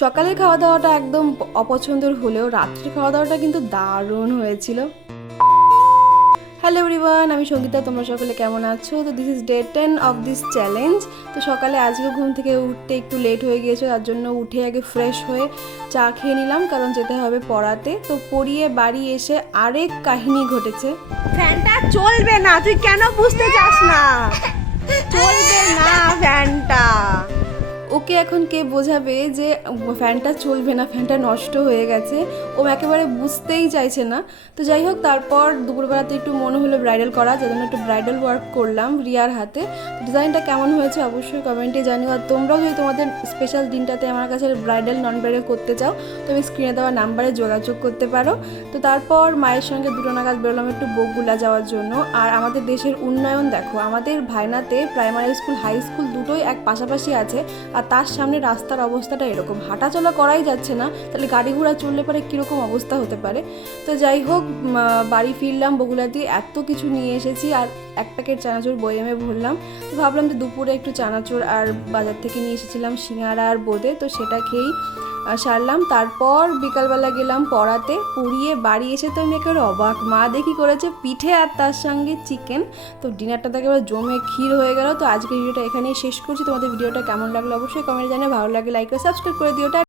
সকালের খাওয়া দাওয়াটা একদম অপছন্দের হলেও রাত্রের খাওয়া দাওয়াটা কিন্তু দারুণ হয়েছিল। হ্যালো এভরিওয়ান, আমি সঙ্গীতা। তোমরা সকলে কেমন আছো? তো this is day 10 of this challenge. তো সকালে আজকে ঘুম থেকে উঠতে একটু লেট হয়ে গিয়েছে, তার জন্য উঠে আগে ফ্রেশ হয়ে চা খেয়ে নিলাম, কারণ যেতে হবে পড়াতে। তো পড়িয়ে বাড়ি এসে আরেক কাহিনী ঘটেছে। ফ্যানটা চলবে না, তুই কেন বুঝতে চাস না? চলবে না ফ্যানটা। ওকে এখন কে বোঝাবে যে ফ্যানটা চলবে না, ফ্যানটা নষ্ট হয়ে গেছে? ও একেবারে বুঝতেই চাইছে না। তো যাই হোক, তারপর দুপুরবেলাতে একটু মনে হলো ব্রাইডাল করা, যার জন্য একটু ব্রাইডাল ওয়ার্ক করলাম রিয়ার হাতে। ডিজাইনটা কেমন হয়েছে অবশ্যই কমেন্টে জানিও। আর তোমরাও যদি তোমাদের স্পেশাল দিনটাতে আমার কাছে ব্রাইডাল নন ব্রাইডাল করতে চাও, তবে স্ক্রিনে দেওয়া নাম্বারে যোগাযোগ করতে পারো। তো তারপর মায়ের সঙ্গে 2টো নাগাদ বেরোলাম একটু বগুলা যাওয়ার জন্য। আর আমাদের দেশের উন্নয়ন দেখো, আমাদের ভাইনাতে প্রাইমারি স্কুল হাই স্কুল দুটোই এক পাশাপাশি আছে, আর তার সামনে রাস্তার অবস্থাটা এরকম, হাঁটাচলা করাই যাচ্ছে না, তাহলে গাড়ি ঘোড়া চললে পরে কীরকম অবস্থা হতে পারে। তো যাই হোক, বাড়ি ফিরলাম বগুলা দিয়ে, এত কিছু নিয়ে এসেছি, আর এক প্যাকেট চানাচুর বয়েমে ভরলাম। তো ভাবলাম যে দুপুরে একটু চানাচুর আর বাজার থেকে নিয়ে এসেছিলাম সিঙ্গারা আর বোঁদে, তো সেটা খেয়েই সারলাম। তারপর বিকালবেলা গেলাম পড়াতে, পড়িয়ে বাড়ি এসে তো আমি একেবারে অবাক, মা দেখি করেছে পিঠে আর তার সঙ্গে চিকেন। তো ডিনারটা তো একেবারে জমে ক্ষীর হয়ে গেল। তো আজকে ভিডিওটা এখানেই শেষ করছি। তোমাদের ভিডিওটা কেমন লাগলো অবশ্যই কমেন্টে জানিয়ে, ভালো লাগে লাইক করে সাবস্ক্রাইব করে দিও।